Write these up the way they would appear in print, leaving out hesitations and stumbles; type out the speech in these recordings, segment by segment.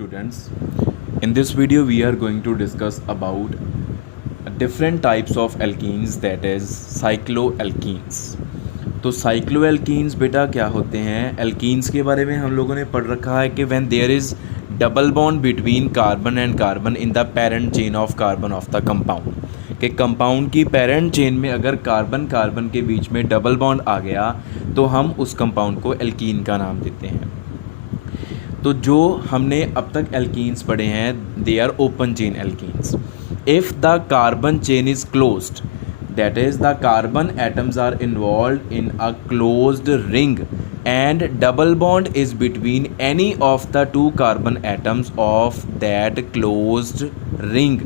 students. In this video we are going to discuss about different types of alkenes, that is cycloalkenes. तो साइक्लोएल्कीन्स बेटा क्या होते हैं? Alkenes के बारे में हम लोगों ने पढ़ रखा है कि when there is double bond between carbon and carbon in the parent chain of carbon of the compound, कि कंपाउंड की पेरेंट चेन में अगर कार्बन कार्बन के बीच में डबल बॉन्ड आ गया तो हम उस कंपाउंड को एल्कीन का नाम देते हैं। तो जो हमने अब तक एल्कीन्स पढ़े हैं they are open chain alkenes. If the carbon chain is closed, that is the carbon atoms are involved in a closed ring and double bond is between any of the two carbon atoms of that closed ring,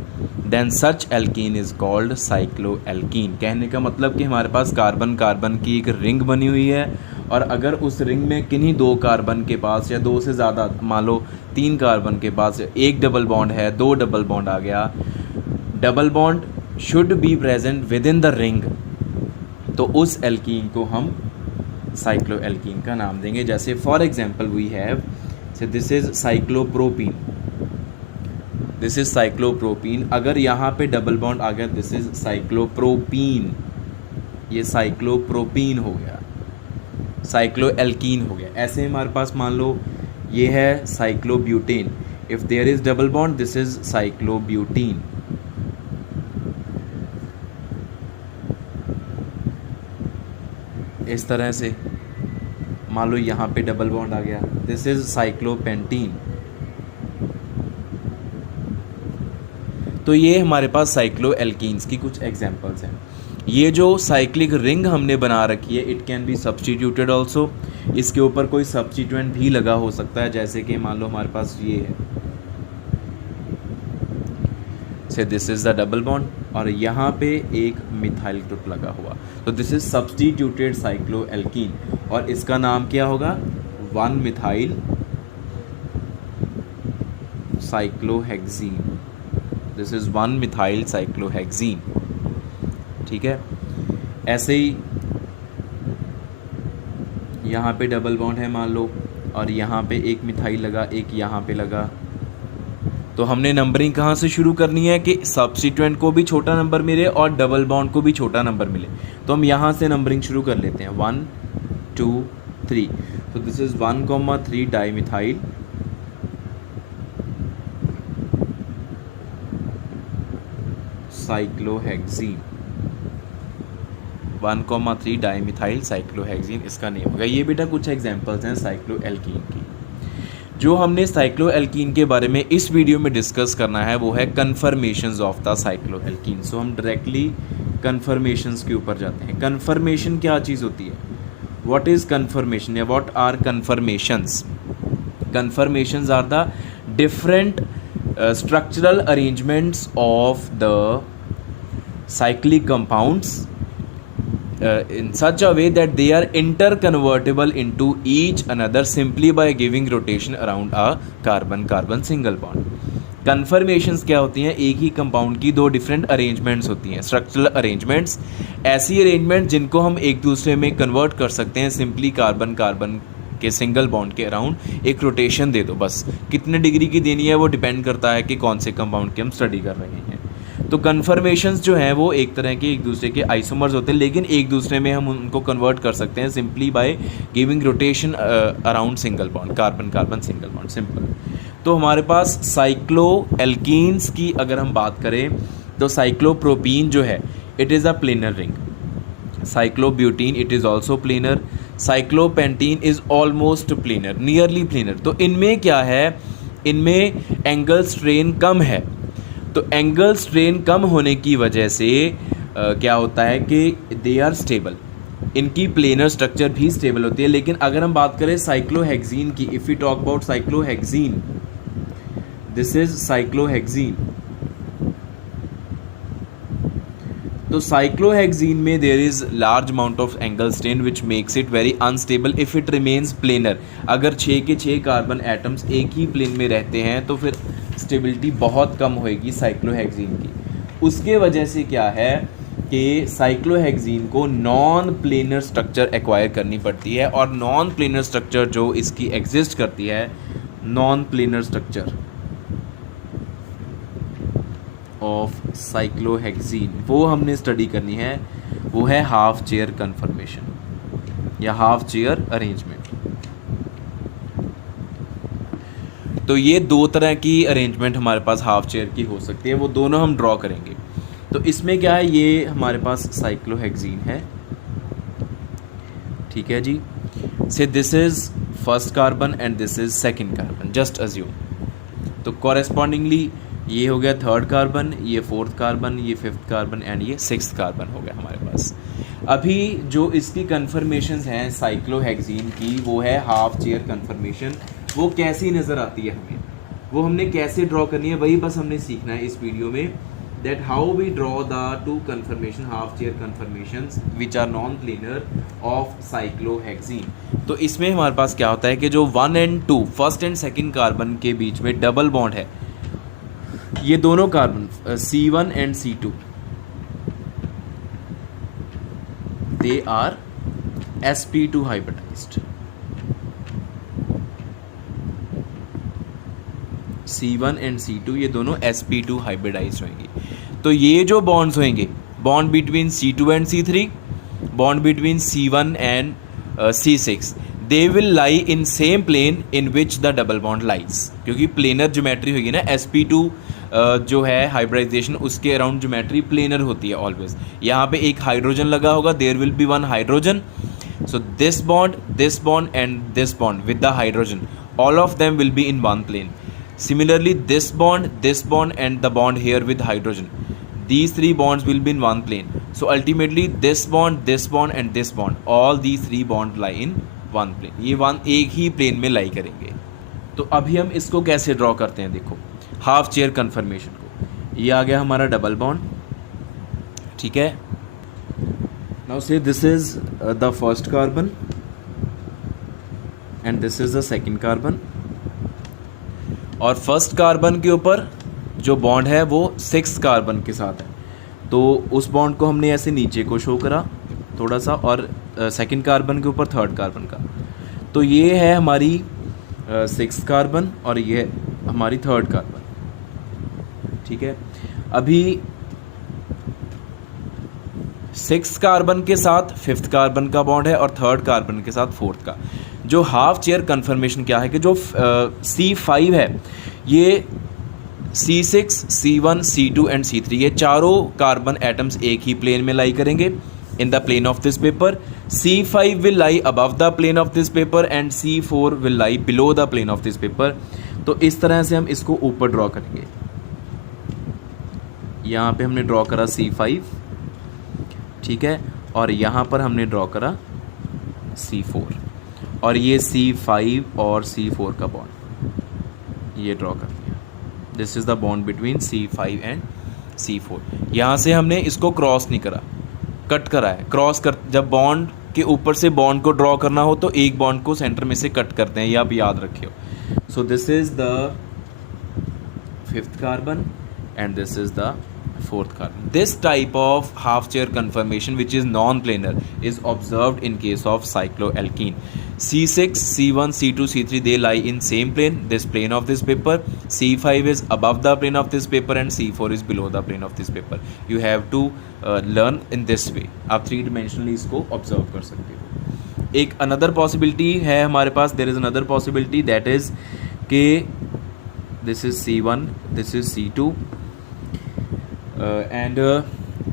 then such alkene is called cycloalkene। कहने का मतलब कि हमारे पास carbon carbon की एक ring बनी हुई है और अगर उस रिंग में किन्हीं दो कार्बन के पास या दो से ज़्यादा, मान लो 3 कार्बन के पास एक डबल बॉन्ड है, 2 डबल बॉन्ड आ गया, double bond should be present with in the ring, तो उस एल्कीन को हम साइक्लोएल्कीन का नाम देंगे। जैसे फॉर एग्जांपल वी हैव से this is cyclopropene, this is cyclopropene. अगर यहाँ पे डबल बॉन्ड आ गया दिस इज साइक्लोप्रोपीन, ये साइक्लोप्रोपीन हो गया, साइक्लोएल्कीन हो गया। ऐसे हमारे पास मान लो ये है cyclobutane, if there is double bond this is cyclobutene. इस तरह से मान लो यहाँ पे डबल बॉन्ड आ गया दिस इज साइक्लोपेंटीन। तो ये हमारे पास साइक्लोएल्कीन्स की कुछ एग्जांपल्स हैं। ये जो साइक्लिक रिंग हमने बना रखी है it can be substituted also, इसके ऊपर कोई सब्स्टिट्यूएंट भी लगा हो सकता है। जैसे कि मान लो हमारे पास ये है से this is the double bond और यहाँ पे एक मिथाइल ग्रुप लगा हुआ, तो दिस इज सब्स्टिट्यूटेड साइक्लोएल्कीन और इसका नाम क्या होगा 1 methyl cyclohexene. This is 1 methyl cyclohexene. ठीक है, ऐसे ही यहाँ पे डबल बॉन्ड है मान लो और यहाँ पे एक मिथाइल लगा, एक यहाँ पे लगा, तो हमने नंबरिंग कहाँ से शुरू करनी है कि सब्स्टिट्यूएंट को भी छोटा नंबर मिले और डबल बॉन्ड को भी छोटा नंबर मिले। तो हम यहाँ से नंबरिंग शुरू कर लेते हैं 1 2 3। तो this is 1,3 dimethyl cyclohexene, 1,3 dimethyl cyclohexene इसका नेम होगा। ये बेटा कुछ एग्जांपल्स हैं साइक्लोएल्कीन की। जो हमने साइक्लोएल्कीन के बारे में इस वीडियो में डिस्कस करना है वो है कन्फर्मेशंस ऑफ द साइक्लोएल्कीन। सो हम डायरेक्टली कन्फर्मेशंस के ऊपर जाते हैं। कन्फर्मेशन क्या चीज़ होती है? व्हाट इज़ कन्फर्मेशन या what are conformations? Conformations are the different structural arrangements of the cyclic compounds in such a way that they are interconvertible into each another simply by giving rotation around a carbon-carbon single bond. Conformations क्या होती हैं? एक ही compound की दो different arrangements होती हैं, structural arrangements. ऐसी arrangement जिनको हम एक दूसरे में कन्वर्ट कर सकते हैं सिंपली कार्बन कार्बन के सिंगल बॉन्ड के अराउंड एक रोटेशन दे दो, बस कितने डिग्री की देनी है वो डिपेंड करता है कि कौन से कंपाउंड की हम स्टडी कर रहे हैं। तो कन्फर्मेशंस जो हैं वो एक तरह के एक दूसरे के आइसोमर्स होते हैं, लेकिन एक दूसरे में हम उनको कन्वर्ट कर सकते हैं simply by giving rotation around single bond, carbon carbon single bond, simple. तो हमारे पास साइक्लोएल्कीन्स की अगर हम बात करें तो साइक्लोप्रोपीन जो है it is a planar ring, cyclobutene it is also planar, cyclopentene is almost planar, nearly planar. तो इनमें क्या है, इनमें एंगल स्ट्रेन कम है। तो एंगल स्ट्रेन कम होने की वजह से क्या होता है कि दे आर स्टेबल, इनकी प्लेनर स्ट्रक्चर भी स्टेबल होती है। लेकिन अगर हम बात करें साइक्लोहेक्सीन की, if you talk about cyclohexene, this is cyclohexene. तो साइक्लोहेक्सीन में there is large amount of angle strain which makes it very unstable if it remains planar. अगर 6 के 6 कार्बन एटम्स एक ही प्लेन में रहते हैं तो फिर स्टेबिलिटी बहुत कम होएगी साइक्लोहेक्सीन की। उसके वजह से क्या है कि साइक्लोहेक्सीन को नॉन प्लेनर स्ट्रक्चर एक्वायर करनी पड़ती है, और नॉन प्लेनर स्ट्रक्चर जो इसकी एग्जिस्ट करती है non planar structure of cyclohexene वो हमने स्टडी करनी है, वो है हाफ चेयर कन्फर्मेशन या हाफ चेयर अरेंजमेंट। तो ये दो तरह की अरेंजमेंट हमारे पास हाफ चेयर की हो सकती है, वो दोनों हम ड्रॉ करेंगे। तो इसमें क्या है, ये हमारे पास साइक्लोहेक्सीन है, ठीक है जी। से this is first carbon and this is second carbon, just assume. तो कॉरेस्पॉन्डिंगली ये हो गया थर्ड कार्बन, ये फोर्थ कार्बन, ये फिफ्थ कार्बन एंड ये सिक्स्थ कार्बन हो गया हमारे पास। अभी जो इसकी कन्फर्मेशंस हैं साइक्लोहेक्सीन की, वो है हाफ चेयर कन्फर्मेशन। वो कैसी नज़र आती है हमें, वो हमने कैसे ड्रॉ करनी है, वही बस हमने सीखना है इस वीडियो में, that how we draw the two conformation half chair conformations which are non planar of cyclohexene. तो इसमें हमारे पास क्या होता है कि जो 1 and 2 first and second carbon के बीच में डबल बॉन्ड है, ये दोनों carbon C1 and C2 they are sp2 hybridised. C1 and C2 ये दोनों sp2 हाइब्रिडाइज्ड होंगे। तो ये जो बॉन्ड्स होंगे, bond between C2 and C3, bond between C1 and C6, they will lie in same plane in which the double bond lies. क्योंकि planar geometry होगी ना, sp2 जो है हाइब्रिडाइजेशन, उसके अराउंड ज्योमेट्री प्लेनर होती है ऑलवेज। यहाँ पे एक हाइड्रोजन लगा होगा, there will be one hydrogen, so this bond and this bond with the hydrogen, all of them will be in one plane. Similarly, this bond and the bond here with hydrogen, these three bonds will be in one plane. So ultimately this bond and this bond, all these three bonds lie in one plane. ये एक ही plane में lie करेंगे। तो अभी हम इसको कैसे draw करते हैं, देखो हाफ चेयर कन्फर्मेशन को। ये आ गया हमारा डबल बॉन्ड, ठीक है। नाउ से this is the first carbon and this is the second carbon, और फर्स्ट कार्बन के ऊपर जो बॉन्ड है वो सिक्स कार्बन के साथ है, तो उस बॉन्ड को हमने ऐसे नीचे को शो करा थोड़ा सा, और सेकंड कार्बन के ऊपर थर्ड कार्बन का। तो ये है हमारी सिक्स कार्बन और ये हमारी थर्ड कार्बन, ठीक है। अभी सिक्स कार्बन के साथ फिफ्थ कार्बन का बॉन्ड है और थर्ड कार्बन के साथ फोर्थ का। जो हाफ चेयर कन्फर्मेशन क्या है कि जो C5 है, ये C6, C1, C2 and C3, ये चारों कार्बन एटम्स एक ही प्लेन में लाई करेंगे in the plane of this paper. C5 will lie above the plane of this paper and C4 will lie below the plane of this paper. तो इस तरह से हम इसको ऊपर ड्रॉ करेंगे। यहाँ पे हमने ड्रॉ करा C5, ठीक है, और यहाँ पर हमने ड्रॉ करा C4, और ये C5 और C4 का बॉन्ड ये ड्रॉ कर दिया। This is the bond between C5 and C4। यहाँ से हमने इसको क्रॉस नहीं करा, कट करा है। क्रॉस कर, जब बॉन्ड के ऊपर से बॉन्ड को ड्रॉ करना हो तो एक बॉन्ड को सेंटर में से कट करते हैं, ये आप याद रखियो। So this is the fifth carbon and this is the fourth carbon. This type of half chair conformation which is non-planar is observed in case of cycloalkene. C6, C1, C2, C3 they lie in same plane, this plane of this paper. C5 is above the plane of this paper and C4 is below the plane of this paper. You have to learn in this way. आप three dimensionally इसको observe कर सकते हो। एक another possibility है हमारे पास, there is another possibility that is कि this is C1, this is C2 and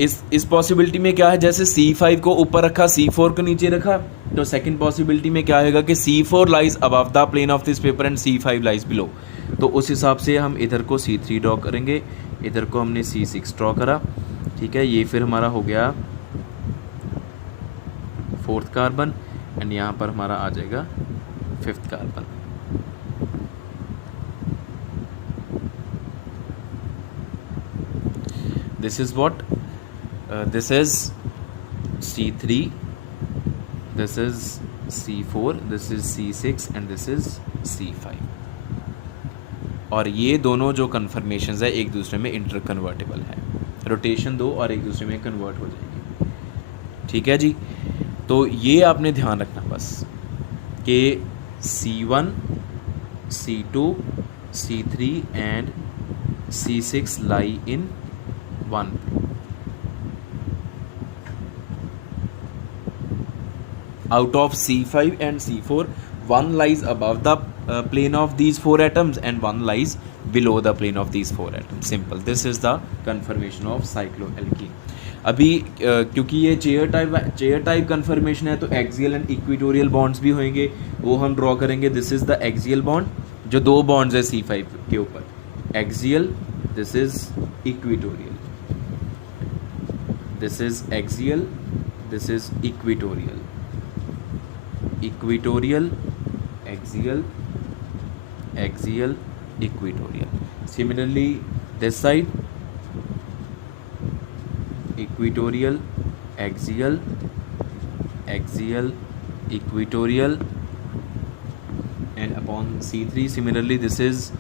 इस पॉसिबिलिटी में क्या है, जैसे C5 को ऊपर रखा, C4 को नीचे रखा, तो सेकंड पॉसिबिलिटी में क्या होगा कि C4 lies above the plane of this paper and C5 lies below. तो उस हिसाब से हम इधर को C3 ड्रॉ करेंगे, इधर को हमने C6 ड्रॉ करा, ठीक है। ये फिर हमारा हो गया फोर्थ कार्बन एंड यहाँ पर हमारा आ जाएगा fifth carbon. This is what this is C3, this is C4, this is C6 and this is C5। और ये दोनों जो कन्फर्मेशंस है एक दूसरे में इंटर कन्वर्टेबल है, रोटेशन दो और एक दूसरे में कन्वर्ट हो जाएगी, ठीक है जी। तो ये आपने ध्यान रखना बस कि C1, C2, C3 and C6 lie in one. Out of C5 and C4, one lies above the plane of these four atoms and one lies below the plane of these four atoms. Simple. This is the conformation of cycloalkene. अभी क्योंकि ये chair type conformation है तो axial and equatorial bonds भी होंगे, वो हम draw करेंगे. This is the axial bond, जो दो बॉन्ड्स है C5 के ऊपर, axial, this is equatorial, this is axial, this is equatorial, equatorial, axial, axial, equatorial. Similarly this side, equatorial, axial, axial, equatorial, and upon C3 similarly this is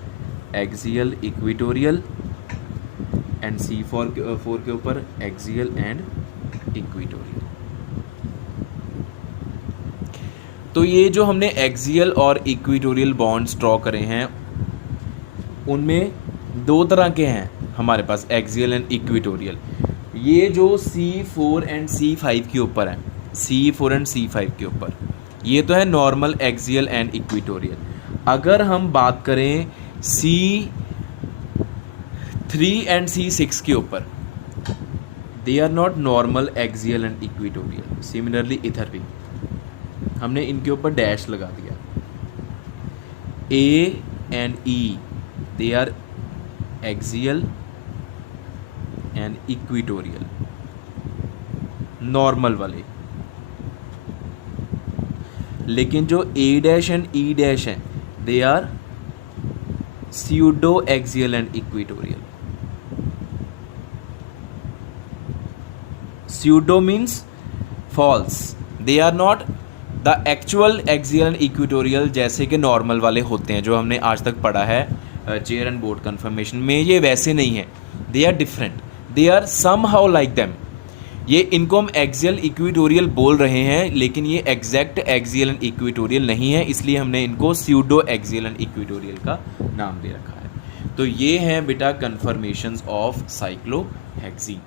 axial, equatorial, and C4 के ऊपर axial and equatorial. तो ये जो हमने axial और equatorial bonds draw करे हैं उनमें दो तरह के हैं हमारे पास, एक्सियल एंड इक्वेटोरियल. ये जो C4 एंड C5 के ऊपर है, C4 एंड C5 के ऊपर, ये तो है नॉर्मल एक्सियल एंड इक्वेटोरियल. अगर हम बात करें C3 एंड C6 के ऊपर, they are not normal axial and equatorial. Similarly इधर भी हमने इनके ऊपर डैश लगा दिया. A and E they are axial and equatorial, normal वाले. लेकिन जो A dash and E dash हैं they are pseudo axial and equatorial. Pseudo means false, they are not the actual axial and equatorial जैसे कि normal वाले होते हैं जो हमने आज तक पढ़ा है चेयर एंड बोर्ड कन्फर्मेशन में. ये वैसे नहीं है, they are different, they are somehow like them. ये इनको हम एक्सियल इक्वेटोरियल बोल रहे हैं लेकिन ये एग्जैक्ट एक्सियल एंड इक्वेटोरियल नहीं है, इसलिए हमने इनको स्यूडो एक्सियल एंड इक्वेटोरियल का नाम दे रखा है. तो ये हैं बेटा कन्फर्मेशंस ऑफ साइक्लोहेक्सीन.